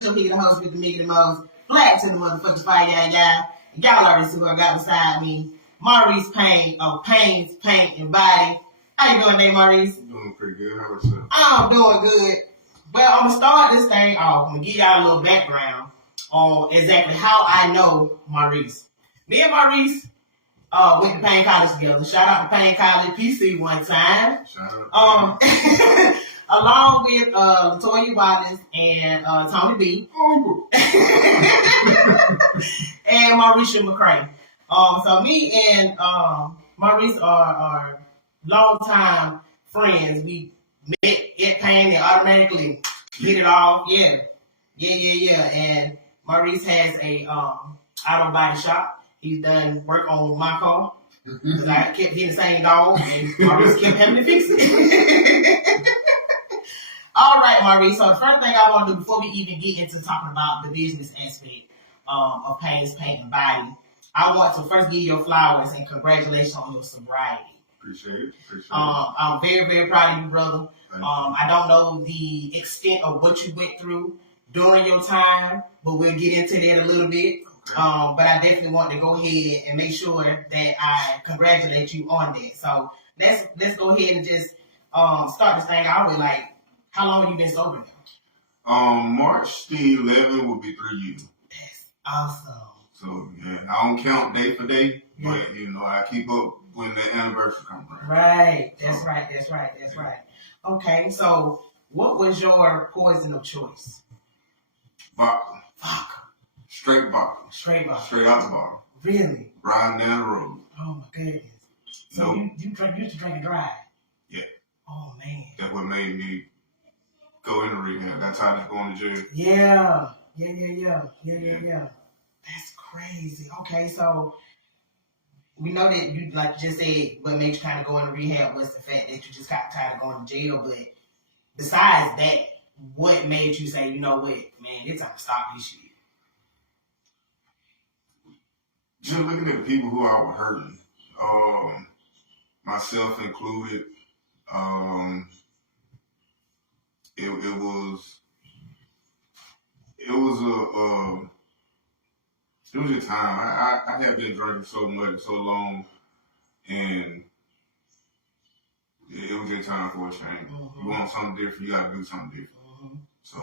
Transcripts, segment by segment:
So he the host with the Mickey the most Blaque to the motherfucking fire guy. Y'all already see who I got beside me. Maurice Payne of Payne's Paint and Body. How you doing today, Maurice? Doing pretty good. How about yourself? I'm doing good. Well, I'm gonna start this thing off. I'm gonna give y'all a little background on exactly how I know Maurice. Me and Maurice went to Payne College together. Shout out to Payne College PC one time. Shout out. Along with Latoya Wallace and Tony B. and Maurice McCray. So me and Maurice are longtime friends. We met at Payne and automatically hit it off. Yeah. And Maurice has a auto body shop. He's done work on my car. Because I kept hitting the same dog and Maurice kept having to fix it. All right, Maurice. So the first thing I want to do before we even get into talking about the business aspect of Payne's Paint and Body, I want to first give you your flowers and congratulations on your sobriety. Appreciate it. I'm very, very proud of you, brother. I don't know the extent of what you went through during your time, but we'll get into that a little bit. But I definitely want to go ahead and make sure that I congratulate you on that. So let's go ahead and just start this thing out with, like, how long have you been sober now? March the 11th will be 3 years. That's awesome. So yeah, I don't count day for day, but I keep up when the anniversary comes around. Right. That's right. Okay, so what was your poison of choice? Vodka. Straight vodka. Straight vodka. Straight out the bottle. Really? Riding down the road. Oh my goodness. So you used to drink and drive? Yeah. Oh man. That's what made me go into rehab. Got tired of going to jail. Yeah. That's crazy. Okay, so we know that you, like you just said, what made you kind of go into rehab was the fact that you just got tired of going to jail. But besides that, what made you say, you know what, man, it's time to stop this shit? Just looking at the people who I was hurting, myself included, it was a time. I have been drinking so much, so long, and it was a time for a change. Mm-hmm. You want something different, you got to do something different. Mm-hmm. So,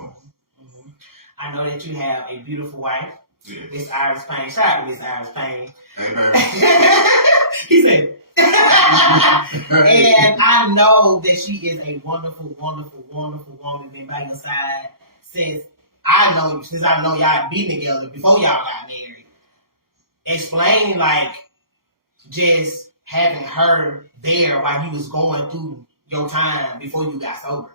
I know that you have a beautiful wife. yeah. Miss Iris Payne. Shout out to Miss Iris Payne. Hey, baby. He said. And I know that she is a wonderful, wonderful, wonderful woman. Been by your side since I know y'all been together before y'all got married. Explain, like, just having her there while you was going through your time before you got sober.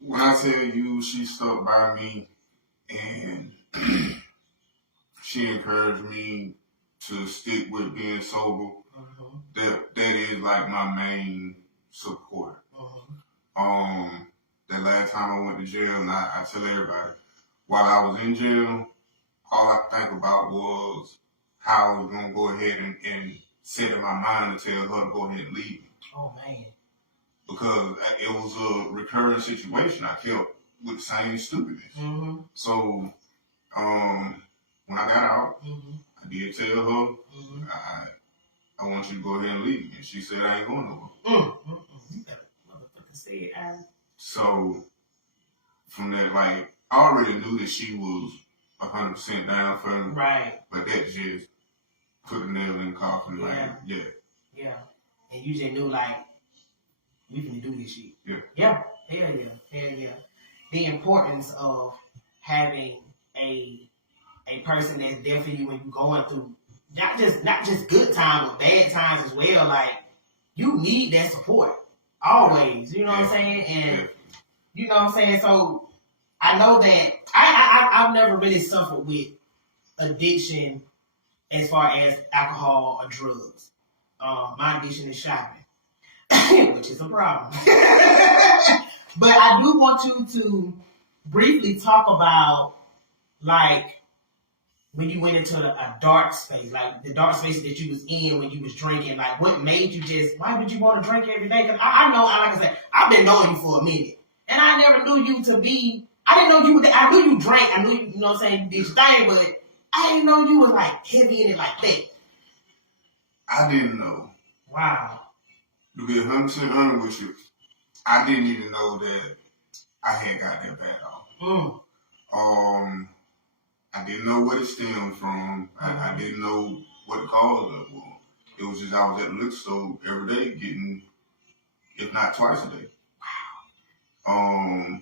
When I tell you she stuck by me and she encouraged me to stick with being sober, that is like my main support. That last time I went to jail, and I tell everybody, while I was in jail, all I could think about was how I was going to go ahead and set in my mind to tell her to go ahead and leave me. Oh, man. Because it was a recurring situation. I kept with the same stupidness. So, when I got out, I did tell her, I want you to go ahead and leave me. And she said, I ain't going nowhere. You better motherfucking say it, Iris. So, from that, like, I already knew that she was 100% down for me. Right. But that just put a nail in the coffin. Yeah. And you just knew, like, we can do this shit. Yeah. Hell yeah. The importance of having a person that's there for you when you're going through not just good times, but bad times as well. Like, you need that support always. You know what I'm saying? And you know what I'm saying. So I know that I've never really suffered with addiction as far as alcohol or drugs. My addiction is shopping. Which is a problem. But I do want you to briefly talk about, like, when you went into a dark space, like the dark space that you was in when you was drinking, like what made you why would you want to drink every day? Because I know, like I said, I've been knowing you for a minute. And I never knew you to be, I didn't know you, I knew you drank, I knew you, you know what I'm saying, did your thing, but I didn't know you was like heavy in it like that. I didn't know. Wow. To be 100% honest with you, I didn't even know that I had got that bad off. I didn't know what it stemmed from. I didn't know what the cause of it was. It was just I was at the liquor store every day getting, if not twice a day. Wow.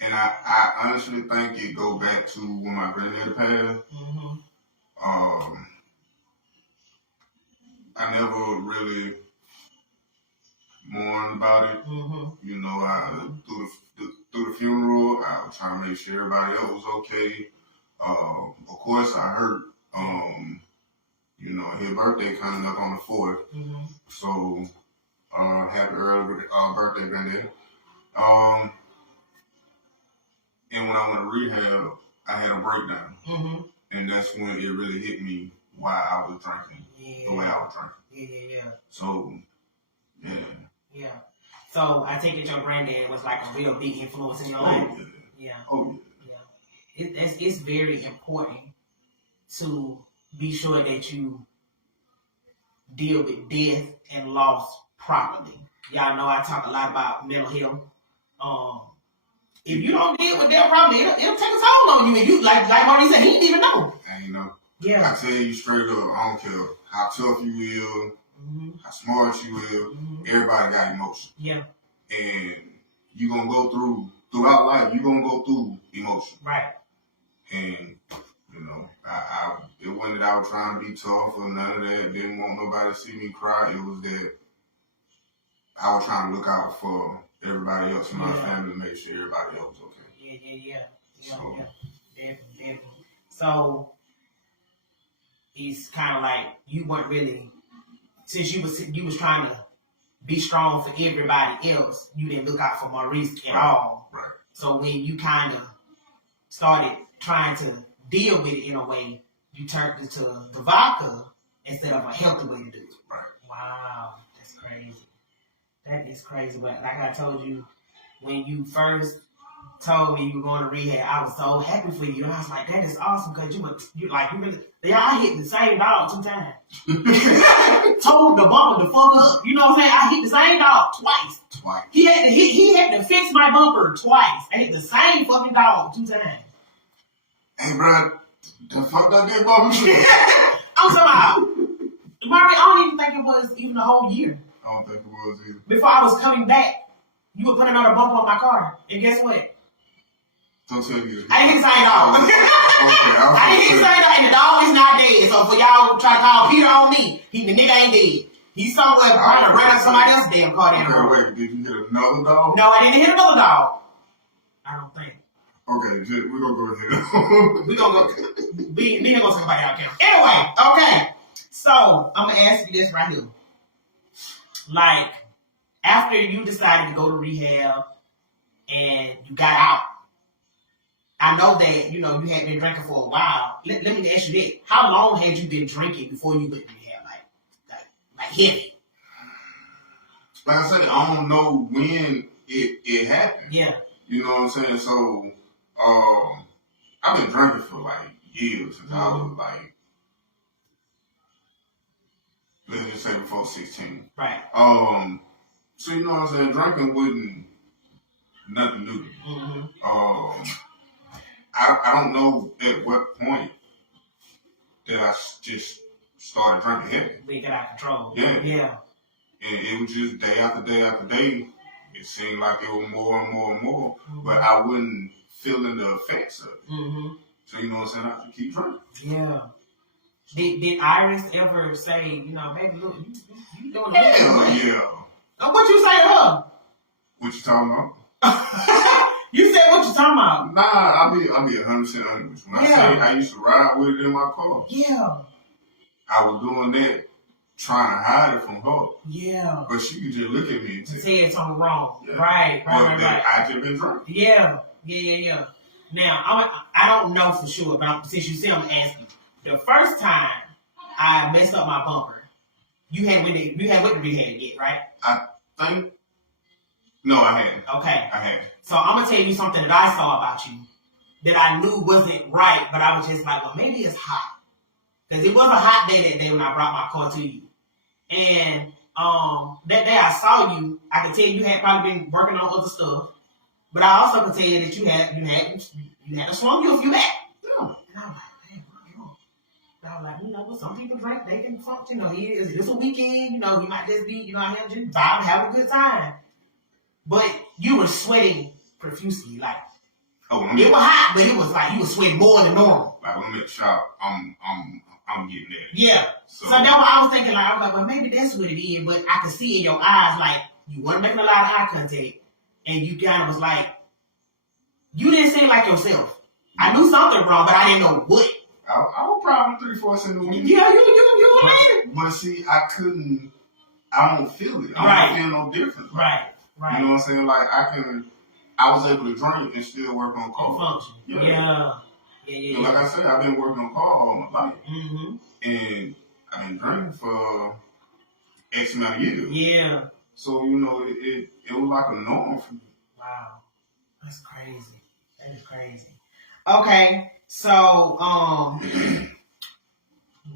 And I honestly think it go back to when my granddaddy passed. I never really mourned about it. You know, through the funeral, I was trying to make sure everybody else was okay. Of course, I heard, you know, his birthday coming up on the 4th. So, happy early birthday, granddaddy. And when I went to rehab, I had a breakdown. And that's when it really hit me why I was drinking the way I was drinking. So, yeah. So I take it your granddad was like a real big influence in your life. It's very important to be sure that you deal with death and loss properly. Y'all know I talk a lot about mental health. If you don't deal with that properly, it'll take a toll on you. And you like Maurice said, he didn't even know. And you know, yeah. I tell you straight up, I don't care how tough you is, how smart you is, everybody got emotion. Yeah. And you gonna go throughout life, you're gonna go through emotion. Right. And you know, it wasn't that I was trying to be tough or none of that. Didn't want nobody to see me cry. It was that I was trying to look out for everybody else in my family to make sure everybody else was okay. Yeah. Definitely. So it's kind of like you weren't really, since you was trying to be strong for everybody else, you didn't look out for Maurice at all. Right. So when you kind of started trying to deal with it in a way, you turned into the vodka instead of a healthy way to do it. Right. Wow, that's crazy. That is crazy. But like I told you, when you first told me you were going to rehab, I was so happy for you. And I was like, that is awesome because you really, I hit the same dog 2 times. Told the bumper to fuck up. You know what I'm saying? I hit the same dog twice. He had to fix my bumper twice. I hit the same fucking dog 2 times. Hey, bro, the fuck that get bumper shit? I'm talking about, Mari, I don't even think it was even a whole year. I don't think it was either. Before I was coming back, you would put another bumper on my car. And guess what? Don't tell me this. I didn't hit the same dog. I didn't hit the same dog, and the dog is not dead. So for y'all try to call Peter on me, the nigga ain't dead. He's somewhere trying to run out somebody else's damn car down the road. Wait, did you hit another dog? No, I didn't hit another dog. I don't think. Okay, we're gonna go ahead. We ain't gonna talk about it out camera. Anyway, okay. So I'm gonna ask you this right here. Like, after you decided to go to rehab and you got out, I know that, you know, you had been drinking for a while. Let me ask you this. How long had you been drinking before you went to rehab? Like heavy? Like I said, I don't know when it happened. Yeah. You know what I'm saying? So, I've been drinking for like years since I was like, let's just say before 16. Right. So you know what I'm saying? Drinking wasn't nothing new to me. I don't know at what point that I just started drinking heavy. We got out of control. Yeah. And it was just day after day after day. It seemed like it was more and more and more, but I wasn't feeling the effects of it. So you know what I'm saying? I have to keep drinking. Yeah. Did Iris ever say, you know, baby, look, you doing it? Hell yeah. What you say to her? What you talking about? You said what you talking about? Nah, I'll be 100% honest with you. When I say I used to ride with it in my car. Yeah. I was doing that, trying to hide it from her. Yeah. But she could just look at me and say something wrong. Yeah. Right. I just been drunk. Yeah. Now, I don't know for sure, but since you said I'm asking. The first time I messed up my bumper, you had went to rehab again, right? I think No, I hadn't. Okay. I hadn't. So I'm gonna tell you something that I saw about you that I knew wasn't right, but I was just like, well, maybe it's hot. Because it was a hot day that day when I brought my car to you. And that day I saw you, I could tell you had probably been working on other stuff. But I also could tell you that you had to swung you if you had. Yeah. And I was like, man, what? I was like, but some people drink, they can function. It's a weekend, he might just be, out here just vibing, having a good time. But you were sweating profusely, like it was hot, but it was like you were sweating more than normal. Like when I'm at the shop, I'm getting there. Yeah. So that's what I was thinking. Like I was like, well, maybe that's what it is. But I could see in your eyes, like you weren't making a lot of eye contact, and you kind of was like, you didn't seem like yourself. I knew something wrong, but I didn't know what. I was probably 3/4 in the week. Yeah, you But see, I don't feel it. I don't feel no difference. Right. You know what I'm saying? Like I was able to drink and still work on cars. Function. Yeah. And like I said, I've been working on cars all my life. Mm-hmm. And I've been drinking for X amount of years. Yeah. So, it was like a norm for me. Wow. That's crazy. That is crazy. Okay. So,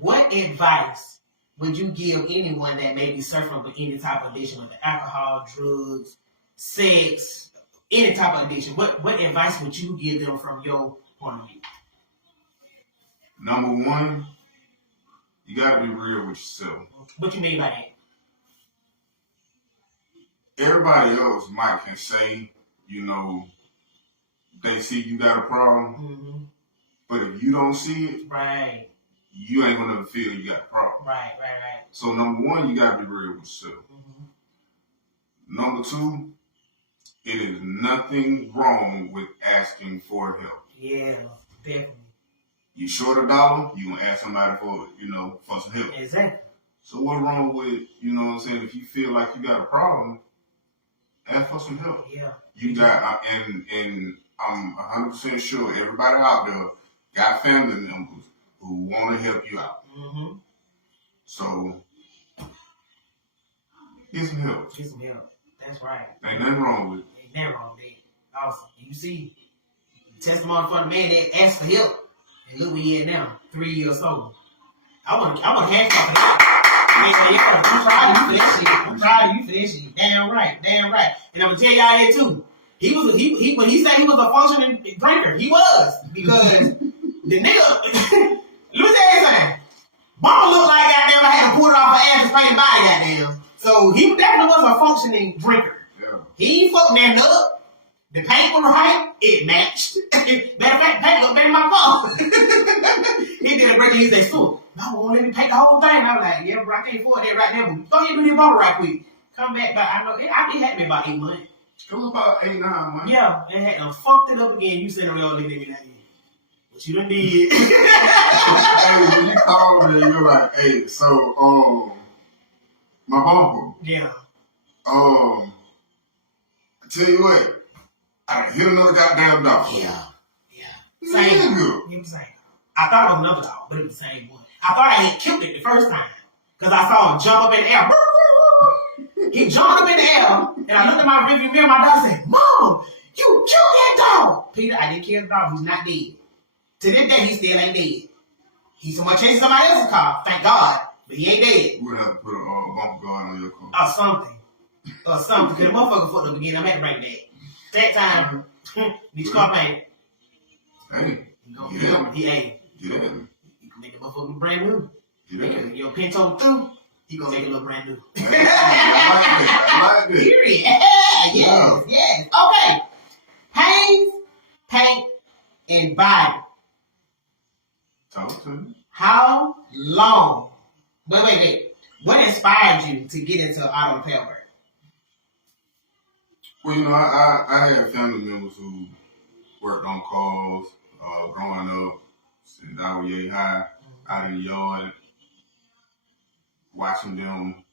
what advice would you give anyone that may be suffering with any type of addiction, whether alcohol, drugs, sex, any type of addiction? What advice would you give them from your point of view? Number one, you gotta be real with yourself. What you mean by that? Everybody else might can say, they see you got a problem, mm-hmm. but if you don't see it, right, you ain't gonna feel you got a problem. Right. So number one, you gotta be real with yourself. Mm-hmm. Number two, it is nothing wrong with asking for help. Yeah, definitely. You short $1, you gonna ask somebody for some help. Exactly. So what's wrong with, if you feel like you got a problem, ask for some help. Yeah. You got, and I'm 100% sure everybody out there got family members who want to help you out. Mm-hmm. So, get some help. That's right. Ain't nothing wrong with it. Ain't nothing wrong with it. Awesome. You see, testimony for the man that asked for help. And look where he at now, 3 years old. I want to hand for that. I'm proud of you for that shit. Damn right. And I'm gonna tell y'all that too. He when he said he was a functioning drinker, he was, because the nigga. Let me tell you something. Ball looked like goddamn I had to pull it off her ass and spray the body goddamn. So he definitely was a functioning drinker. Yeah. He ain't fucking that up. The paint was right. It matched. Matter of fact, paint looked better than my car. He did a great deal. He said, "So, no, won't let me paint the whole thing." I was like, "Yeah, bro, I can't afford that right now. But go ahead and do your bottle right quick. Come back." But I know it had been about 8 months. It was about 8, 9 months. Yeah, and had fucked it up again. You said, "Oh, y'all looking at me like that." But you done did. Hey, when you called me, you're like, "Hey, so, my bumper." Yeah. I tell you what. I hit another goddamn dog. Yeah. Same. You same. I thought it was another dog, but it was the same one. I thought I had killed it the first time, because I saw him jump up in the air. He jumped up in the air, and I looked at my rearview mirror. My dog said, "Mom, you killed that dog." Peter, I didn't kill the dog. He's not dead. To this day, he still ain't dead. He's someone chasing somebody else's car. Thank God, but he ain't dead. We're gonna have to put a bumper guard on your car. Or something. Because the motherfucker fucked up again. I'm at to bring that. That time, you car paid. Hey. He ain't. Yeah. He can make the motherfucker brand new. Yeah. Your Pinto through, he gonna make it look brand new. I like that. Period. Yes. Okay. Payne, paint, and Bible. Talk to me. How long? Wait. What inspired you to get into auto repair work? Well, I had family members who worked on cars growing up, since I was yay high, out in the yard, watching them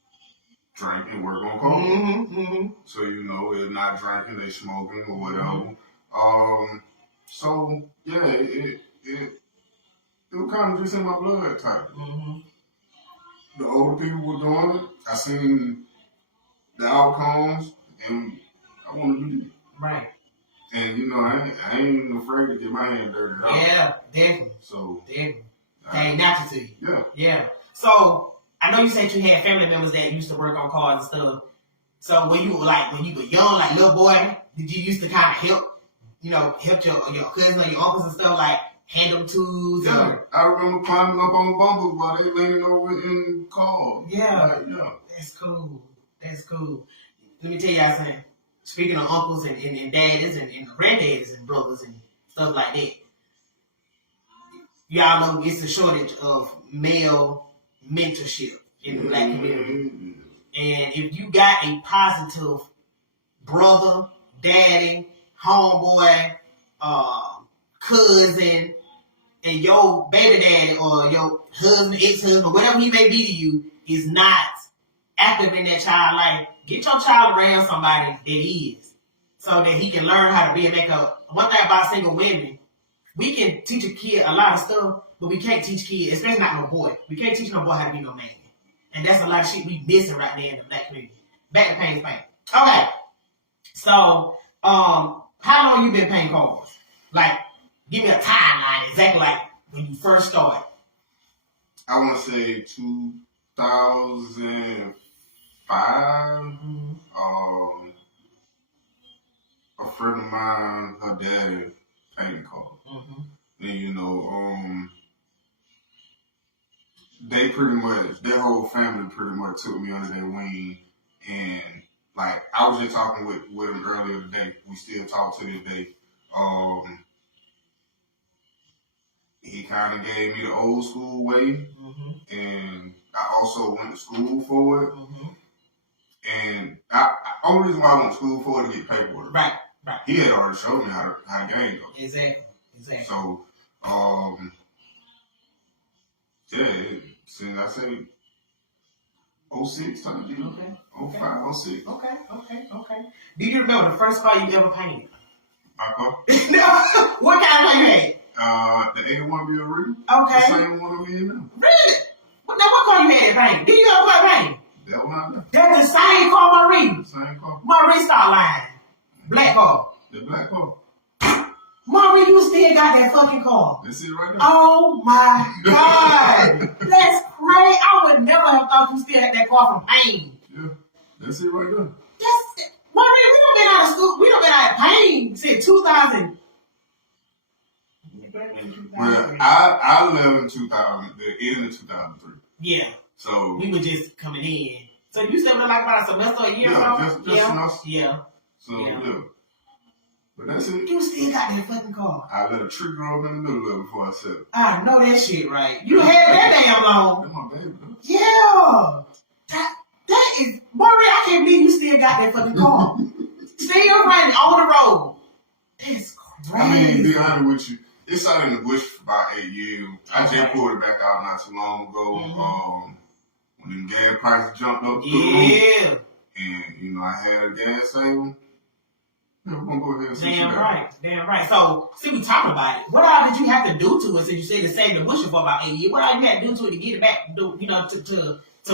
drink and work on cars. Mm-hmm. So, they're not drinking, they smoking or whatever. So, yeah, it was kind of just in my blood type. Mm-hmm. The older people were doing it. I seen the outcomes, and I want to do this. Right. And you know, I ain't afraid to get my hand dirty at all. Yeah, definitely. So definitely. Came natural to you. Yeah. Yeah. So I know you said you had family members that used to work on cars and stuff. So when you were young, like little boy, did you used to kind of help your cousins or your uncles and stuff, like hand them tools? Yeah. Or... I remember climbing up on bumpers while they leaning over in cars. Yeah. Like, yeah. That's cool. That's cool. Let me tell y'all something. Speaking of uncles and daddies and granddaddies and brothers and stuff like that, y'all know it's a shortage of male mentorship in the black community. And if you got a positive brother, daddy, homeboy, cousin, and your baby daddy or your husband, ex-husband, whatever he may be to you, is not active in that child life, get your child around somebody that is, so that he can learn how to be and make a. One thing about single women, we can teach a kid a lot of stuff, but we can't teach kids, especially not no boy. We can't teach no boy how to be no man. And that's a lot of shit we missing right there in the black community. Back to Payne's Payne. Okay. So, how long you been paying cars? Like, give me a timeline, exactly like when you first started. I want to say 2005. A friend of mine, her daddy painted cars. And they pretty much, their whole family pretty much took me under their wing. And like, I was just talking with him earlier today. We still talk to this day. He kind of gave me the old school way. And I also went to school for it. And only reason why I went to school for it to get paperwork. Right. He had already showed me how the game goes. Exactly. So, since I say 06 time, you know, Okay. 05, 06. Okay. Do you remember the first car you ever painted? My car? What kind of car you had? The 81 Bill Reed. Okay. The same one I'm in now. Really? What car you had at paint? Did you ever play paint? That one I know. That's the same car Maurice. Same car. Maurice start lying. Black car. The black car. Maurice, you still got that fucking car. That's it right there. Oh my God. That's crazy. I would never have thought you still had that car from Payne. Yeah. That's it right there. That's it. Maurice, we done been out of school. We done been out of Payne since 2000. Well, I left in 2000, the end of 2003. Yeah. So we were just coming in. So you said like about a semester, a year yeah, ago? Just semester. Yeah. So yeah. But that's it. You still got that fucking car. I let a tree grow up in the middle of it before I said it. I know that shit, right? You had that damn long. That's my baby, though. Yeah. That is, Maurice, I can't believe you still got that fucking car. Still running on the road. That's crazy. I mean, to be honest with you, it's out in the bush for about 8 years. I just pulled it back out not too long ago. When them gas prices jumped up to the roof. And, I had a gas saver. Yeah, we're going to go ahead and see Damn right. So, see, we talking about it. What all did you have to do to it since you said to save the bushel for about 8 years? What all you had to do to it to get it back, to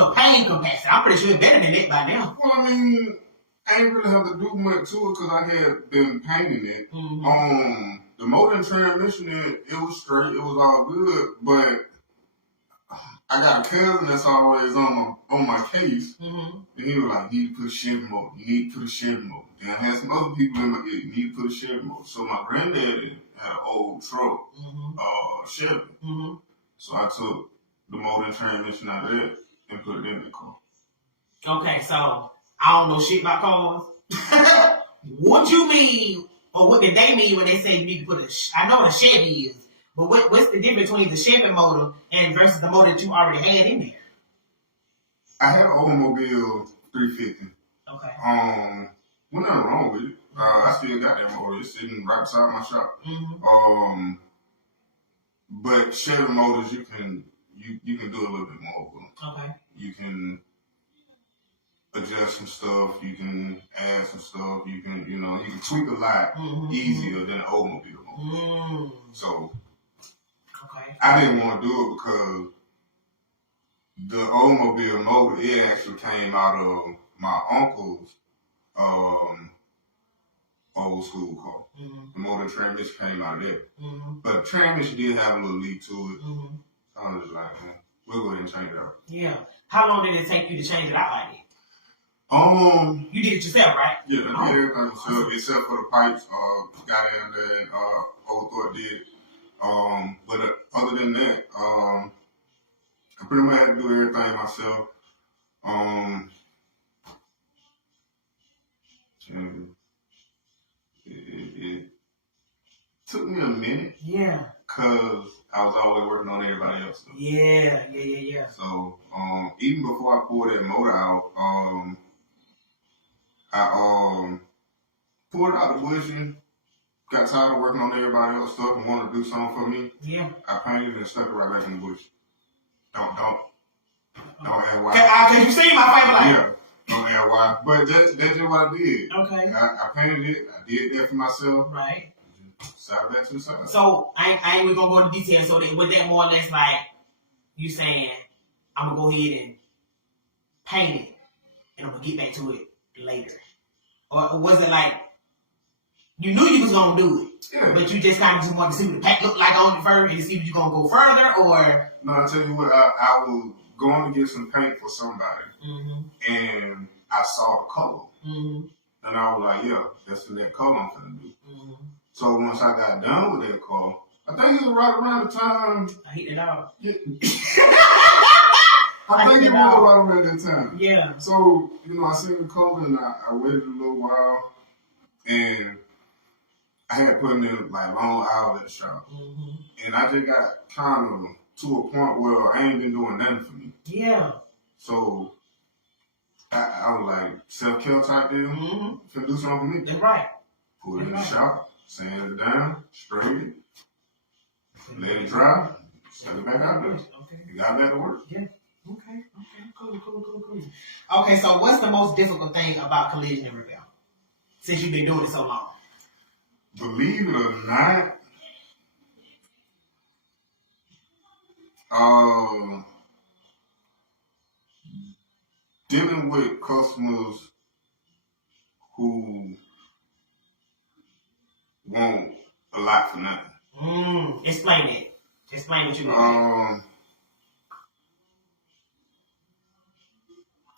a paying capacity? I'm pretty sure it's better than that by now. Well, I mean, I ain't really have to do much to it because I had been painting it. The motor and transmission, it was straight. It was all good, but I got a cousin that's always on my case, and he was like, "You need to put a Chevy motor. You need to put a Chevy motor." And I had some other people in my ear, "You need to put a Chevy motor." So my granddaddy had an old truck, Chevy. So I took the motor and transmission out of that and put it in the car. Okay, so I don't know shit about cars. What you mean, or what did they mean when they say you need to put I know what a Chevy is. But what's the difference between the Chevy motor and versus the motor that you already had in there? I had an Oldsmobile 350. Okay. Well, nothing wrong with it. I still got that motor. It's sitting right beside my shop. But Chevy motors, you can do a little bit more with them. Okay. You can adjust some stuff. You can add some stuff. You can tweak a lot easier than an Oldsmobile motor. So. Okay. I didn't want to do it because the Oldsmobile motor, it actually came out of my uncle's old school car. The motor transmission came out of that. Mm-hmm. But the transmission did have a little leak to it. Mm-hmm. I was like, we'll go ahead and change it up. Yeah. How long did it take you to change it out like that? You did it yourself, right? Yeah, I did everything myself except for the pipes. Got in there and Old Thought did. But other than that, I pretty much had to do everything myself. It took me a minute. Yeah. Cause I was always working on everybody else stuff. Yeah. So, even before I pulled that motor out, I pulled it out the bush and got tired of working on everybody else stuff and wanted to do something for me. Yeah. I painted and stuck it right back in the bush. Don't ask why. Cause you see my fight like. Yeah. Don't ask why. But that's just what I did. Okay. I painted it. I did that for myself. Right. Side back to the side. So I ain't we gonna go into detail. So that with that more or less like you saying I'm gonna go ahead and paint it and I'm gonna get back to it later. Or was it like you knew you was gonna do it, but you just kind of just wanted to see what the paint looked like on you first and to see if you gonna go further or? No, I tell you what, I was going to get some paint for somebody, and I saw the color, and I was like, yeah, that's the next color I'm gonna do. So once I got done with that color, I think it was right around the time I hit it out. Yeah. I think it was right around that time. Yeah. So, I seen the color and I waited a little while and I had put in like long hours at the shop. And I just got kind of to a point where I ain't been doing nothing for me. Yeah. So I was like, self-care type deal. Finna do something for me. That's right. Put it in the shop, sand it down, straight it, let it dry, send it back out there. Okay. Got back to work. Yeah. Okay. Cool. Okay, so what's the most difficult thing about collision and repair? Since you've been doing it so long. Believe it or not, dealing with customers who want a lot for nothing. Explain it. Explain what you mean.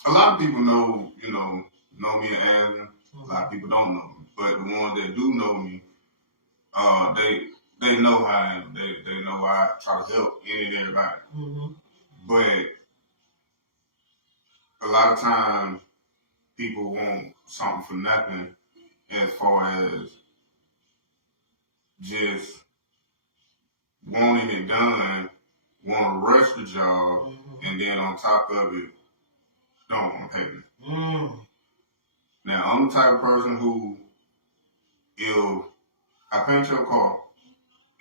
A lot of people know me as Adam. A lot of people don't know me. But the ones that do know me, they know how I am. They know I try to help any and everybody. But a lot of times, people want something for nothing as far as just wanting it done, want to rush the job, and then on top of it, don't want to pay me. Now, I'm the type of person who, if I paint your car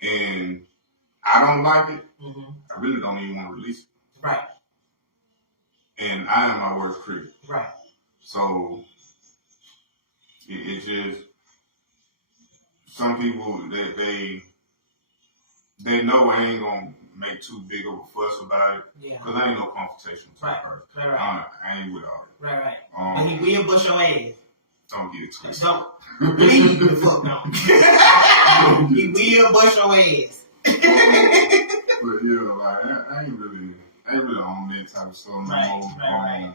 and I don't like it, I really don't even want to release it. Right. And I am my worst critic. Right. So, it's just, some people, they know I ain't going to make too big of a fuss about it. Yeah. Because I ain't no confrontational type person. Right. I ain't with all that. Right. And he will bust your ass. Don't get it twisted. Don't believe the fuck no. He will bust your ass. But yeah, like I ain't really on that type of stuff no more. Right.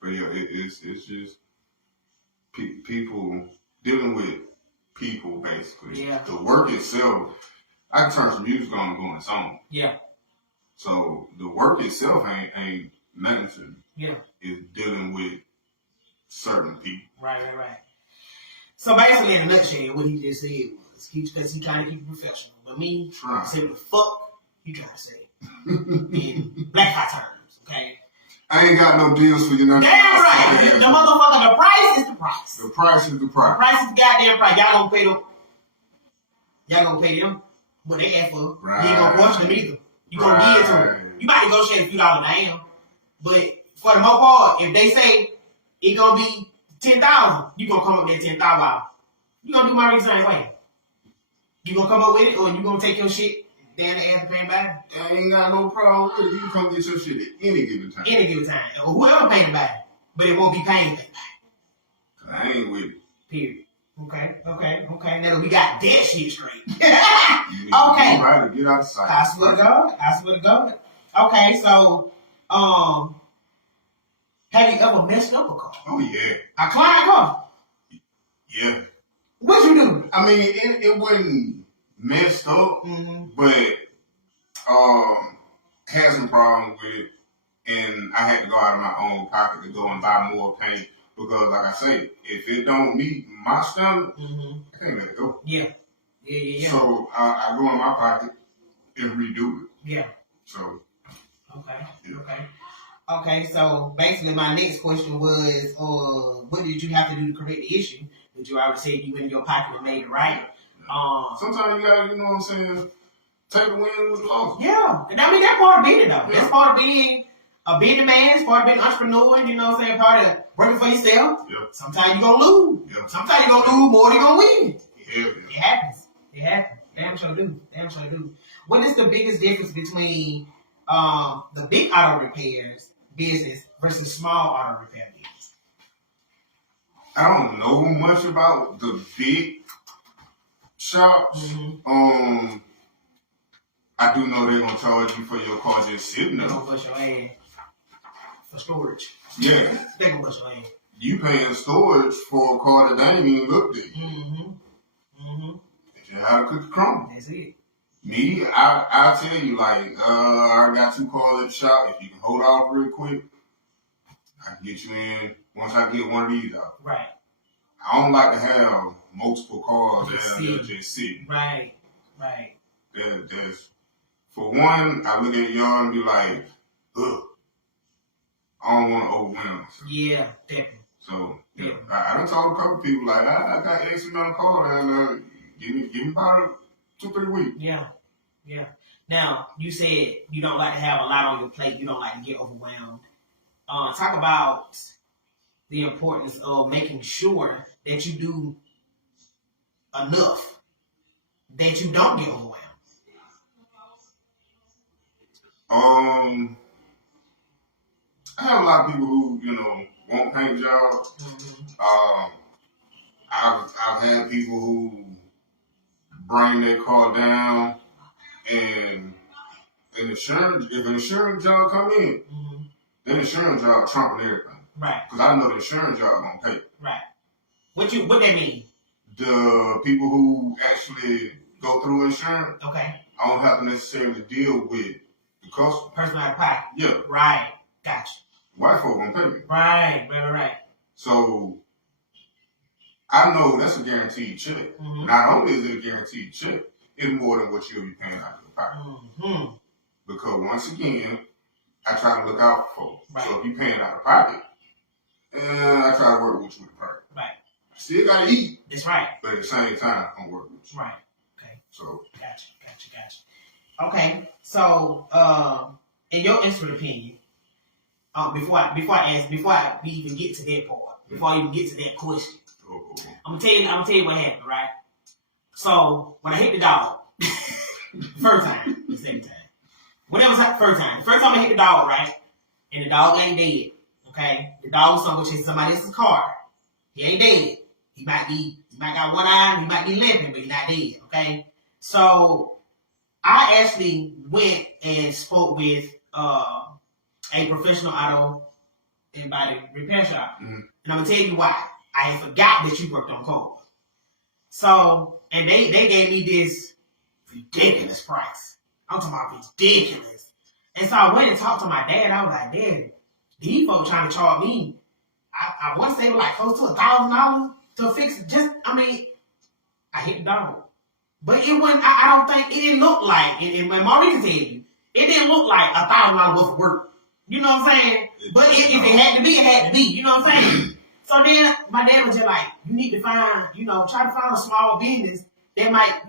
But yeah, it's just people dealing with people basically. Yeah. The work itself, I can turn some music on and go on its own. Yeah. So the work itself ain't nothing to me. Yeah. It's dealing with certain people. Right. So basically, in a nutshell, what he just said was, because he trying to keep it professional. But me, say what the fuck you trying to say in black hot terms, okay? I ain't got no deals for you now. Damn right. The motherfucker, the price is the price. The price is the price. The price is the goddamn price. Y'all gonna pay them what they ask for. Right. You ain't gonna question them either. You gonna give it to them. You might negotiate a few dollars down. But for the most part, if they say it's gonna be 10,000, you gonna come up with that 10,000. You gonna do my research way. You gonna come up with it, or you gonna take your shit down the ass and pay back? I ain't got no problem with it. You can come get your shit at any given time. Or whoever paying back, but it won't be paying back. I ain't with it. Period. Okay. Now we got that shit straight. Okay. Right to get outside. I swear to God. Okay, so have you ever messed up a car? Oh yeah. A client car? Yeah. What'd you do? I mean, it wasn't messed up, but had some problems with it, and I had to go out of my own pocket to go and buy more paint because, like I say, if it don't meet my standard, I can't let it go. Yeah. So I go in my pocket and redo it. Yeah. So. Okay, so basically my next question was, what did you have to do to correct the issue? But you already said you went in your pocket and made it right. Sometimes you gotta, you know what I'm saying, take the win with the loss. Yeah, and I mean, that's part of being it, though. Yeah. That's part of being a business man. It's part of being an entrepreneur, you know what I'm saying, part of working for yourself. Yeah. Sometimes you're gonna lose. Yeah. Sometimes you're gonna lose more than you're gonna win. Yeah. It happens. Damn sure do. What is the biggest difference between the big auto repairs business versus small auto repair business? I don't know much about the big shops. I do know they're gonna charge you for your car just sitting there. They're gonna push your ass for storage. Yeah. They're gonna push your ass. You paying storage for a car that they ain't even looked at. That's just how to cook the crumb. That's it. Me, I'll tell you, like, I got 2 cars at the shop. If you can hold off real quick, I can get you in once I get one of these out. Right. I don't like to have multiple cars that just sit. Right. That's, for one, I look at y'all and be like, ugh, I don't want to overwhelm myself. Yeah, definitely. So, yeah. I done told a couple people, like, I got X amount of cars, and give me about 2-3 weeks. Yeah. Now, you said you don't like to have a lot on your plate. You don't like to get overwhelmed. Talk about the importance of making sure that you do enough that you don't get overwhelmed. I have a lot of people who, you know, want paint jobs. I've had people who bring their car down, and if an insurance job come in, then insurance job trumping everything. Right. Because I know the insurance job gonna pay. Right. What that mean? The people who actually go through insurance, okay, I don't have to necessarily deal with the customer. Person out of pocket. Yeah. Right. Gotcha. White folk gonna pay me. Right. So I know that's a guaranteed check. Not only is it a guaranteed check, it's more than what you'll be paying out of your pocket. Because once again, I try to look out for folks. Right. So if you're paying out of pocket, I try to work with you with the perk. Right. I still gotta eat. That's right. But at the same time, I'm working with you. Right. Okay. So Gotcha. Okay. So in your expert opinion, before we even get to that part, before I even get to that question, I'm gonna tell you what happened, right? So when I hit the dog, first time, the second time, whatever first time I hit the dog, right, and the dog ain't dead. Okay, the dog was somewhere chasing somebody else's car. He ain't dead. He might got one eye, he might be limping, but he's not dead. Okay, so I actually went and spoke with a professional auto and body repair shop, and I'm gonna tell you why. I forgot that you worked on cars. So, and they gave me this ridiculous price. I'm talking about ridiculous. And so I went and talked to my dad. I was like, Dad, these folks trying to charge me. I want to say like close to $1,000 to fix it. I hit the dog. But it wasn't, I don't think, it didn't look like, and when Maurice said you, it didn't look like $1,000 worth of work. You know what I'm saying? But if it had to be, it had to be. You know what I'm saying? So then my dad was just like, you need to find, try to find a small business that might,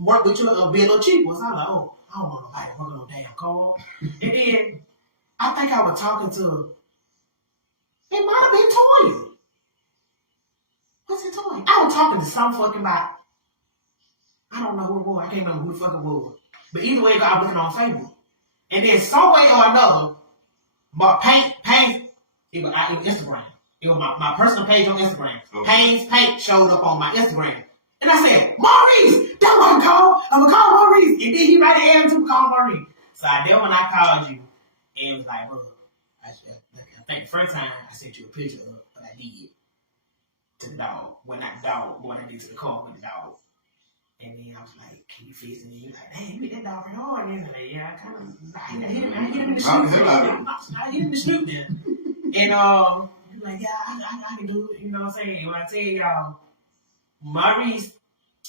work with you a bit or cheaper. So I was like, oh, I don't want nobody working on damn car. And then I think I was talking to, it might have been Toya. What's it Toya? I was talking to some fucking about, I don't know who it was. I can't remember who the fuck it was. But either way, I was looking on Facebook. And then some way or another, my Payne, it was Instagram. It was my personal page on Instagram. Okay. Payne's Paint showed up on my Instagram. And I said, Maurice, that one call. I'm going to call Maurice. And then he right there to call Maurice. So then when I called you, and was like, bro, I think the first time I sent you a picture of what I did to the dog. Well, not the dog, what I did to the car with the dog. And then I was like, can you fix it? And he was like, damn, you hit that dog pretty hard. And I was like, yeah, I hit him in the snoot. I hit him in the snoot there. And he was like, yeah, I can do it. You know what I'm saying? When I tell y'all, Maurice,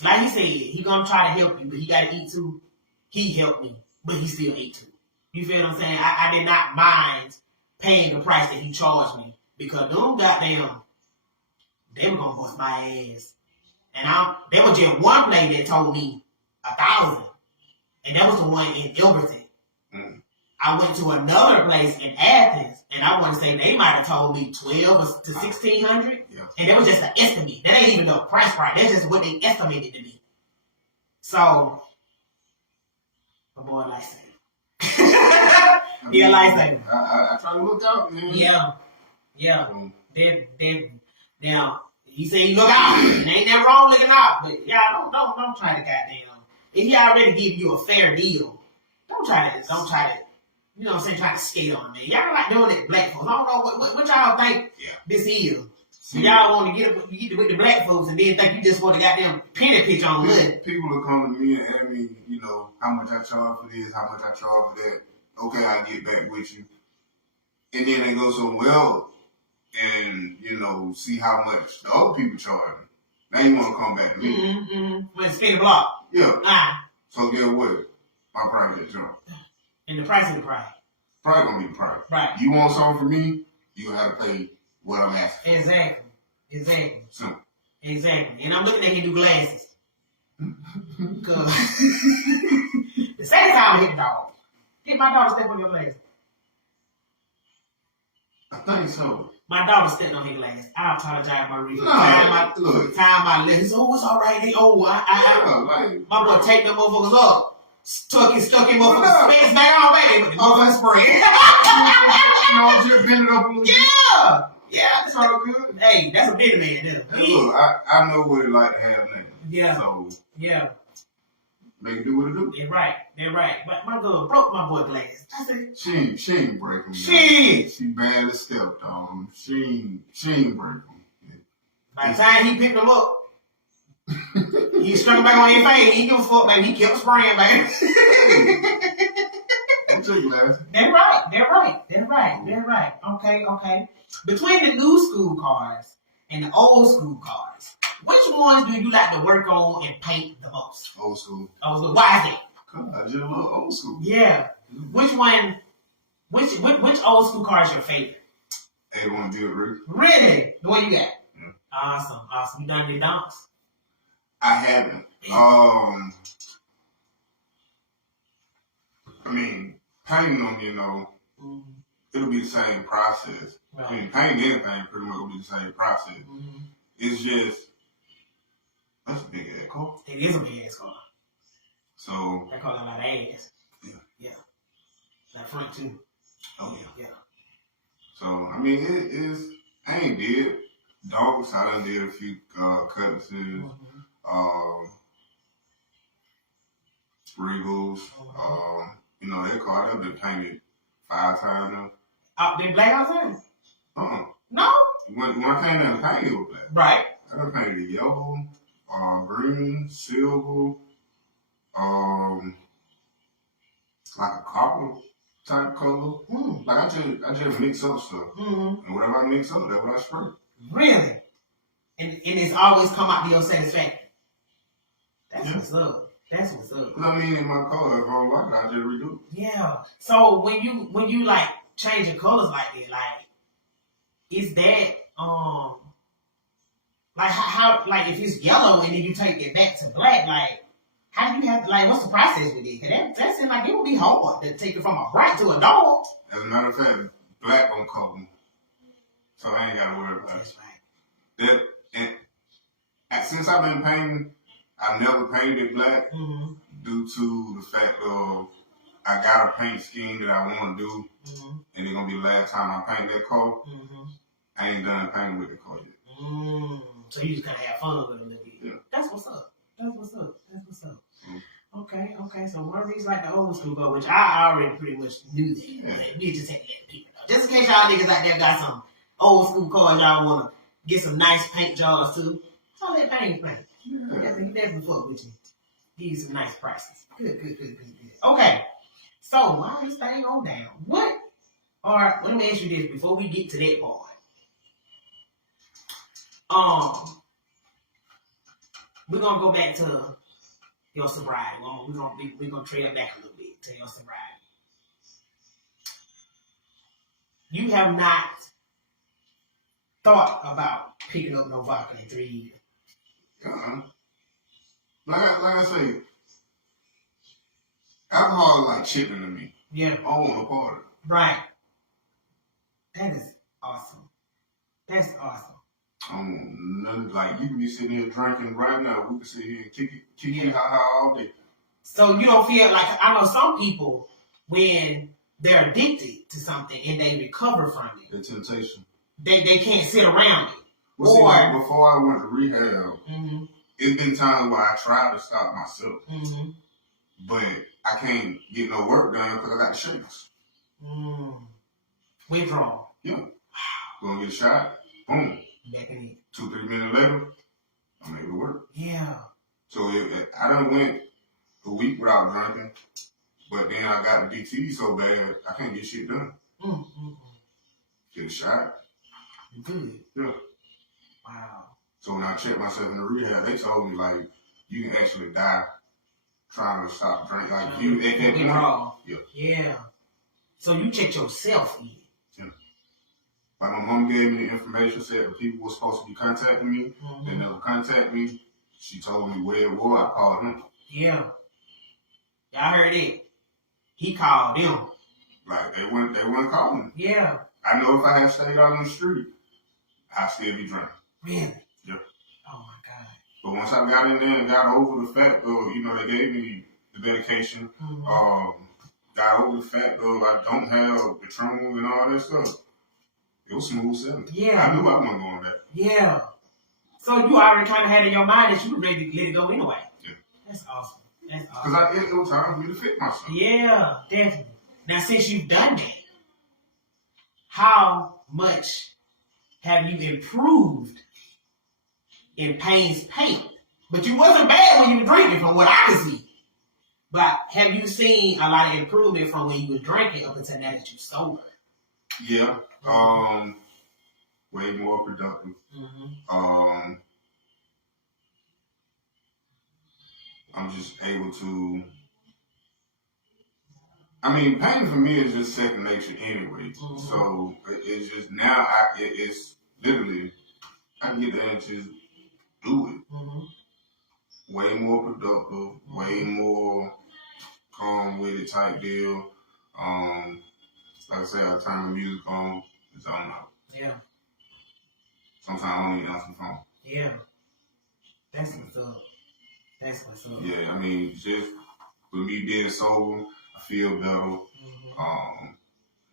like he said, he gonna try to help you, but he gotta eat too. He helped me, but he still ate too. You feel what I'm saying? I did not mind paying the price that he charged me because them goddamn, they were gonna bust my ass. And there was just one place that told me 1,000, and that was the one in Ilberton. Mm. I went to another place in Athens, and I want to say they might have told me 12 to 1,600, and that was just an estimate. That ain't even the price right. That's just what they estimated to be. So, my boy likes it. He a lifesaver. I try to look out, man. Yeah. Now, he said he look out. And ain't nothing wrong looking out. But y'all don't try to goddamn. If he already give you a fair deal, don't try to, you know what I'm saying, try to skate on him, man. Y'all like doing it black folks. I don't know what y'all think this is. So y'all want to get with the black folks and then think you just want to goddamn penny pitch on hood. People will come to me and ask me, you know, how much I charge for this, how much I charge for that. Okay, I'll get back with you. And then they go somewhere else and, you know, see how much the other people charge. Now you want to come back to me. Mm-hmm. With spin block. Yeah. So guess what? My price is jump. And the price is the price. Price gonna be the price. Right. You want something from me, you gonna have to pay what I'm asking. Exactly. Simple. Exactly. And I'm looking at him do glasses. Cause the same time I hit the dog. Get my daughter step on your glasses. I think so. My daughter stepped on his glass. I apologize, Maurice. No, the time I let his, oh, it's all right. My boy take them motherfuckers up. Stuck his motherfuckers space back on back. Motherfuckers spray. You know, just bend it up a little bit. Yeah. It's all good. Hey, that's a big man, isn't it? Hey, look, I know what it like to have now. Yeah. So, yeah. Make it do what it do. They're right. But my girl broke my boy glass. I said, she ain't break him. She bad as stepped on him. She ain't break him. By the time he picked him up, he struck him back on his face. He didn't fuck, baby. He kept spraying, baby. Don't take glasses. They're right. Okay. Between the new school cars and the old school cars, which ones do you like to work on and paint the most? Old school. Why is it? I just love old school. Yeah. Which one? Which old school car is your favorite? 81 Buick Reef. Really? The one you got? Yeah. Awesome. You done your dumps? I haven't. I mean, painting them, you know, it'll be the same process. Right. I mean, painting anything pretty much will be the same process. Mm-hmm. It's just, that's a big ass car. It is a big ass car. So. That car got a lot of ass. Yeah. That front too. Oh, yeah. Yeah. So, I mean, it is, I ain't did dogs. I done did a few cutlasses, Regals. You know, that car, I've been painted 5 times now. Did Blaque outside? No? When I came down to paint, it was black. Right. I done painted yellow, green, silver, like a copper type color. Like I just mix up stuff. And whatever I mix up, that's what I spray. Really? And it's always come out to your satisfaction. That's what's up. I mean, in my color, if I don't like it, I just redo it. Yeah. So when you like change your colors like that, like, is that like how like if it's yellow and then you take it back to black, like how do you have like what's the process with it? Cause that seems like it would be hard to take it from a bright to a dark. As a matter of fact, black don't cover me, so I ain't gotta worry about it. That's right. And since I've been painting, I've never painted it black due to the fact of I got a paint scheme that I want to do, and it's gonna be the last time I paint that car. I ain't done Payne with the car yet. So you just kind of have fun with it a little bit. Yeah. That's what's up. Okay. So Maurice like the old school car, which I already pretty much knew that. Yeah. You just had to let people know. Just in case y'all niggas out there got some old school cars y'all want to get some nice paint jobs too. So let Payne paint. Yeah. Definitely fuck with you. Give you some nice prices. Good. Okay. So while we staying on down, let me ask you this before we get to that part. We're gonna go back to your sobriety. We're gonna trade it back a little bit to your sobriety. You have not thought about picking up no vodka in 3 years. Like I say, alcohol is like chicken to me. Yeah. I don't want to party. Right. That is awesome. That's awesome. None like you can be sitting here drinking right now. We can sit here and kick it all day. So you don't feel like, I know some people when they're addicted to something and they recover from it. The temptation. They can't sit around it. Well, see, before I went to rehab, it's been times where I tried to stop myself, but I can't get no work done because I got the shakes. Withdrawal. Yeah. Gonna get a shot. Boom. Back in it. 2-3 minutes later, I'm able to work. Yeah. So I done went a week without drinking, but then I got the DT so bad I can't get shit done. Get a shot. Good. Yeah. Wow. So when I checked myself in the rehab, they told me like you can actually die trying to stop drinking. Like you at that point. Yeah. Yeah. So you checked yourself in. Yeah. Like my mom gave me the information, said the people were supposed to be contacting me. They never contacted me. She told me where it was. I called him. Yeah. Y'all heard it. He called them. Like they weren't calling. Yeah. I know if I had stayed out on the street, I'd still be drinking. Really? Yeah. Oh my God. But once I got in there and got over the fact of, they gave me the medication, got over the fact of I don't have the tremors and all that stuff, it was smooth sailing. Yeah. I knew I wasn't going back. Yeah. So you already kind of had in your mind that you were ready to let it go anyway. Yeah. That's awesome. Because it was time for me to fit myself. Yeah, definitely. Now, since you've done that, how much have you improved in Payne's paint? But you wasn't bad when you were drinking, from what I could see. But have you seen a lot of improvement from when you were drinking up until now that you're sober? Yeah. Way more productive. I'm just able to. I mean, pain for me is just second nature anyway. So it's just now. It's literally I can get there and just do it. Way more productive. Way more calm with it type deal. Like I said, I turn the music on. It's on out. Yeah. Sometimes I don't even answer the phone. Yeah. That's what's up. Yeah, I mean, just with me being sober, I feel better.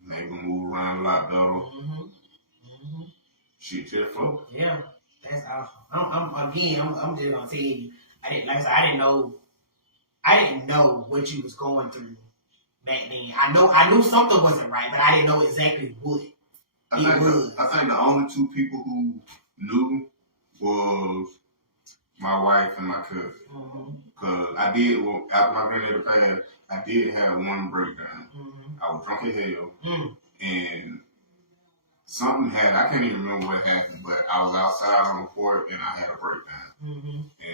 Maybe move around a lot better. Shit just flow. Yeah, that's awesome. I'm just gonna tell you, I didn't know what you was going through back then. I knew something wasn't right, but I didn't know exactly what I think the only two people who knew was my wife and my cousin. Because I did, after my granddaddy passed, I did have one breakdown. I was drunk as hell. And something I can't even remember what happened, but I was outside on the porch and I had a breakdown.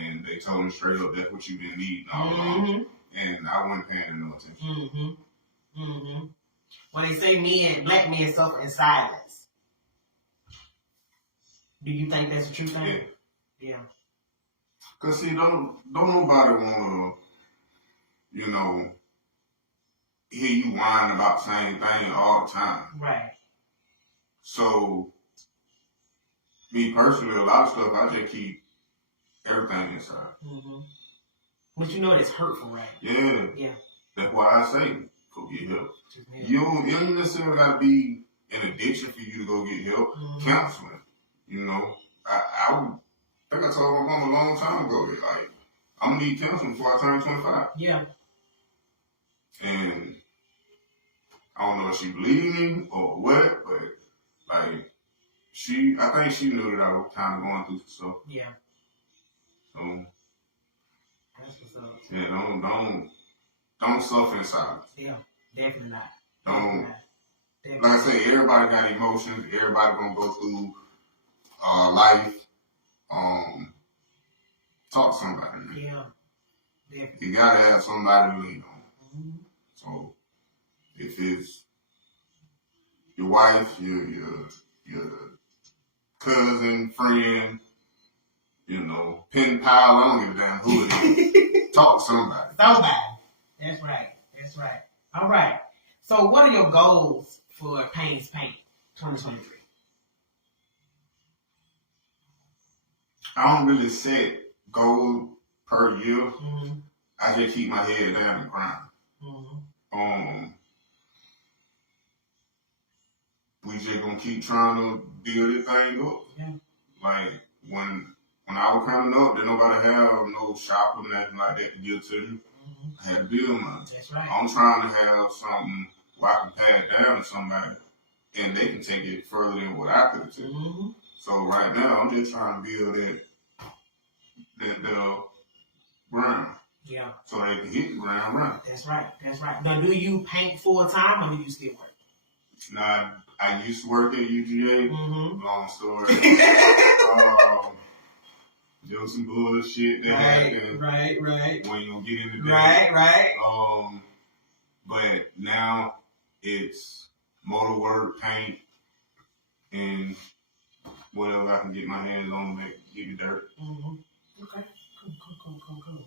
And they told me straight up, that's what you've been needing all along. And I wasn't paying no attention. When they say black men suffer in silence, do you think that's a true thing? Yeah. Cause see, don't nobody wanna, hear you whine about the same thing all the time. Right. So, me personally, a lot of stuff I just keep everything inside. But you know it's hurtful, right? Yeah. Yeah. That's why I say go get help. You don't necessarily gotta be an addiction for you to go get help, counseling. You know, I think I told my mom a long time ago that, like, I'm going to need counseling before I turn 25. Yeah. And I don't know if she believed me or what, but, like, I think she knew that I was kind of going through some stuff. Yeah. So, that's what's up. Yeah, don't suffer in silence. Yeah, definitely not. Don't. Definitely. Like I say, everybody got emotions. Everybody gonna go through life. Talk to somebody. Man. Yeah, definitely. You gotta have somebody to lean on. So if it's your wife, your cousin, friend, you know, pen pal, I don't give a damn who it is. Talk to somebody. Somebody. That's right. That's right. All right. So what are your goals for Payne's Paint 2023? I don't really set goals per year. I just keep my head down and grind. We just gonna keep trying to build this thing up. Yeah. Like when I was coming up, didn't nobody have no shop or nothing like that to give to you. I had to build mine. That's right. I'm trying to have something where I can pass down to somebody and they can take it further than what I could have taken. So right now, I'm just trying to build that ground. Yeah. So they can hit the ground running. That's right. That's right. Now, do you paint full time or do you still work? Now, I used to work at UGA. Long story. There was some bullshit that happened. Right. We ain't gonna get into that. Right. But now it's motor work, paint, and whatever I can get my hands on to get it dirt. Okay. Cool.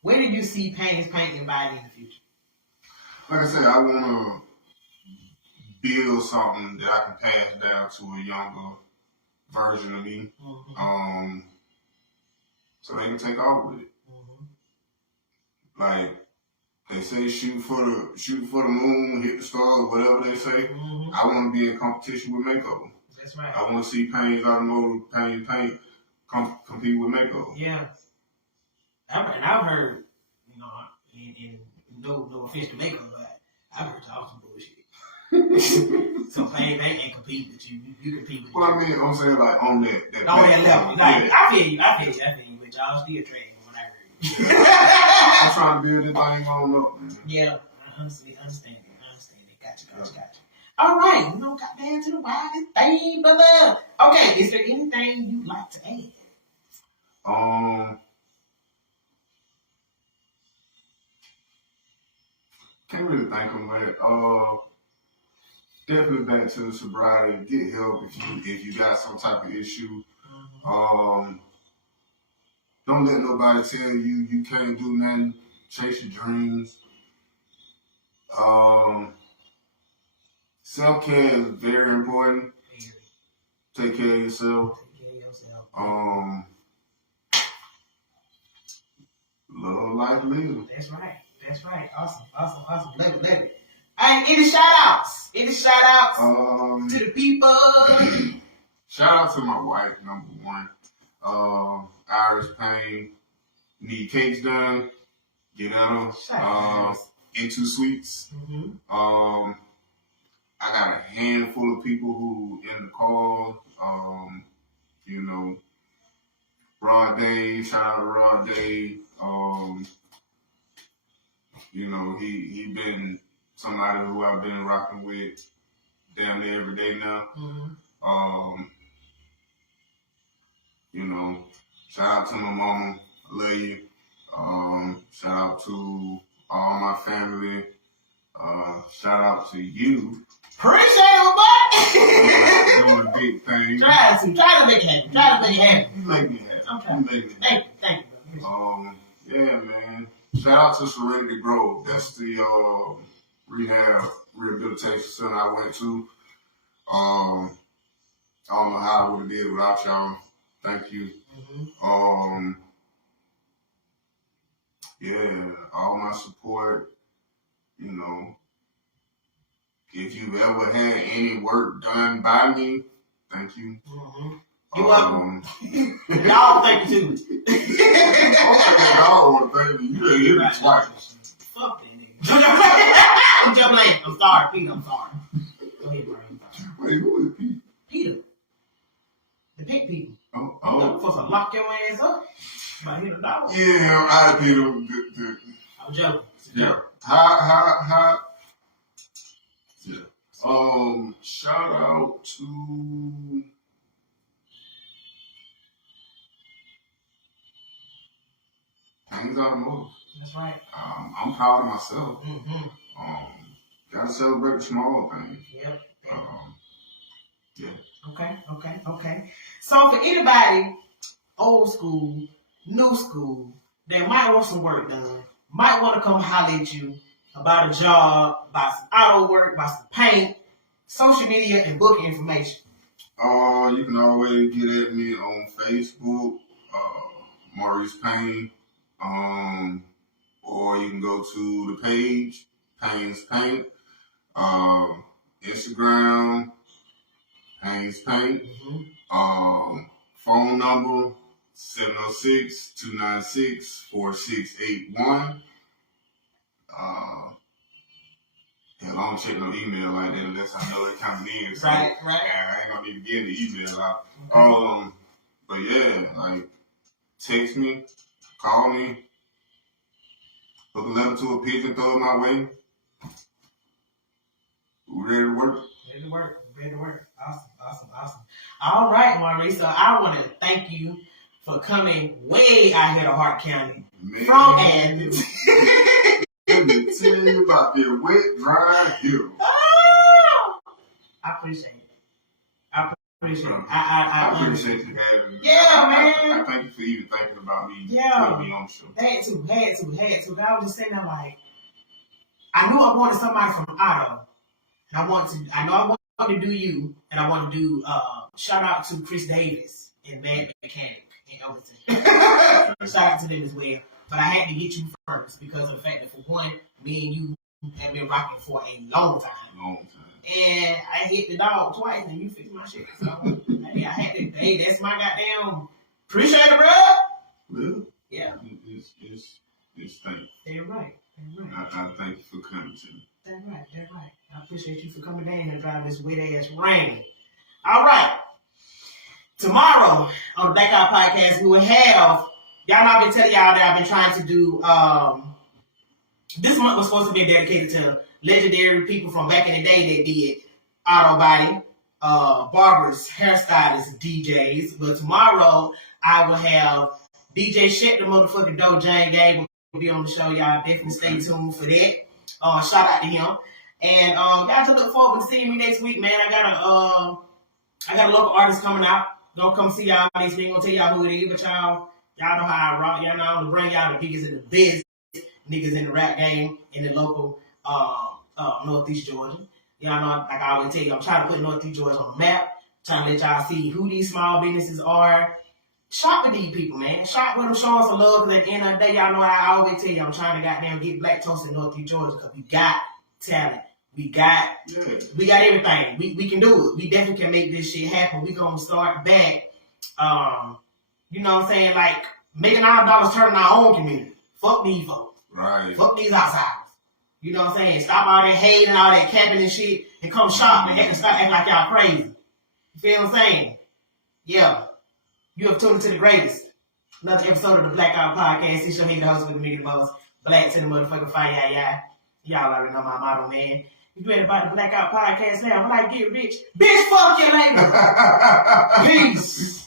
Where do you see Payne's Paint inviting in the future? Like I said, I want to build something that I can pass down to a younger version of me. So they can take off with it. Like they say, shoot for the moon, hit the stars, whatever they say. I want to be in competition with makeover. That's right. I want to see Payne's Automotive, Paint compete with makeover. Yeah. I've heard, you know, and no offense to makeover, but I've heard y'all some bullshit. So Payne ain't compete with you. You compete with. Well, I mean, I'm saying like on that level. Like, I feel you. But y'all still trading when I heard you. I'm trying to build this thing on up, man. Yeah, I understand it. Gotcha. All right, we don't got down to the wildest thing, brother. Okay, is there anything you'd like to add? Can't really think of it. Definitely back to the sobriety. Get help if you got some type of issue. Don't let nobody tell you can't do nothing. Chase your dreams. Self-care is very important. Take care of yourself. Love life, live. That's right. Awesome. Love it. And any shout-outs? To the people? Shout out to my wife, number one. Iris Payne. Need cakes done. Get at them. Into Sweets. I got a handful of people who in the call. You know, Rod Dave. Shout out to Rod Dave. You know, he been somebody who I've been rocking with damn near every day now. You know, shout out to my mama, I love you. Shout out to all my family. Shout out to you. Appreciate it, boy. Doing a big thing. Try to make it happen. You make me happy. I'm trying. Thank you. Yeah, man. Shout out to Serenity Grove. That's the rehabilitation center I went to. I don't know how I would have did without y'all. Thank you. Yeah, all my support, you know, if you've ever had any work done by me, thank you. Mm-hmm. You welcome. Y'all thank you too. I don't think that dog want to thank me. You done hit me twice. Fuck that nigga. I'm just playing. I'm sorry, Peter. I'm sorry. Go ahead, Brian. Wait, who is Pete? Peter. The pink people. Oh. I'm supposed to lock your ass up. About hit a dog. Yeah, I Peter. I'm joking. Yeah. How? Yeah. Shout out to. Payne's Automotive. That's right. I'm proud of myself. Mm-hmm. Gotta celebrate the small things. Yep. Yeah. Okay. So for anybody, old school, new school, that might want some work done, might want to come holler at you about a job, about some auto work, about some paint, social media, and booking information. You can always get at me on Facebook, Maurice Payne. Or you can go to the page, Payne's Paint, Instagram, Payne's Paint, phone number 706-296-4681. Hell, I don't check no email like that unless I know it coming in. So right. I ain't gonna be getting the email out. But yeah, like text me. Call me, hook a letter to a pigeon, throw it my way. We ready to work? Ready to work. Awesome. All right, Maurice. So I want to thank you for coming way out here to Hart County from Athens. Let me tell you about the wet, dry hill. Oh, I appreciate it. I appreciate you having me. Yeah, man. I thank you for even thinking about me. Yeah. Putting me on the show. Had to. I was just saying that like, I knew I wanted somebody from Otto. And I know I want to do you, and I want to do, shout out to Chris Davis and Bad Mechanic in Overton. Shout out to them as well. But I had to get you first because of the fact that for one, me and you have been rocking for a long time. And I hit the dog twice and you fixed my shit. So, hey, I had to, hey, that's my goddamn, appreciate it, bro. Really? Yeah. It's thank you. They're right. I thank you for coming to me. That's right. I appreciate you for coming down and driving this wet ass rain. All right. Tomorrow on the Blaque Owt Podcast, we will have, y'all know I've been telling y'all that I've been trying to do, this month was supposed to be dedicated to legendary people from back in the day that did auto body, barbers, hairstylists, DJs. But tomorrow I will have DJ Shep, the motherfucking Doe Jane Gang will be on the show. Y'all definitely stay tuned for that. Shout out to him. And y'all to look forward to seeing me next week, man. I got a local artist coming out. Gonna come see y'all next week. Gonna tell y'all who it is, but y'all know how I rock. Y'all know I'm gonna bring y'all the biggest in the biz niggas in the rap game in the local Northeast Georgia. Y'all know, like I always tell you, I'm trying to put Northeast Georgia on the map. Trying to let y'all see who these small businesses are. Shop with these people, man. Shop with them, show us some love. Cause at the end of the day, y'all know I always tell you, I'm trying to goddamn get black toast in Northeast Georgia because we got talent. We got everything. We can do it. We definitely can make this shit happen. We gonna start back, you know what I'm saying? Like making our dollars turn in our own community. Fuck these folks. Right. Fuck these outsiders. You know what I'm saying? Stop all that hating, all that capping and shit, and come shop and start acting like y'all crazy. You feel what I'm saying? Yeah. You have tuned to the greatest. Another episode of the Blaque Owt Podcast. It's your host with the nigga the most. Black to the motherfucking fire, yeah. Y'all already know my motto, man. If you ain't about the Blaque Owt Podcast now, when I get rich, bitch, fuck you later. Peace.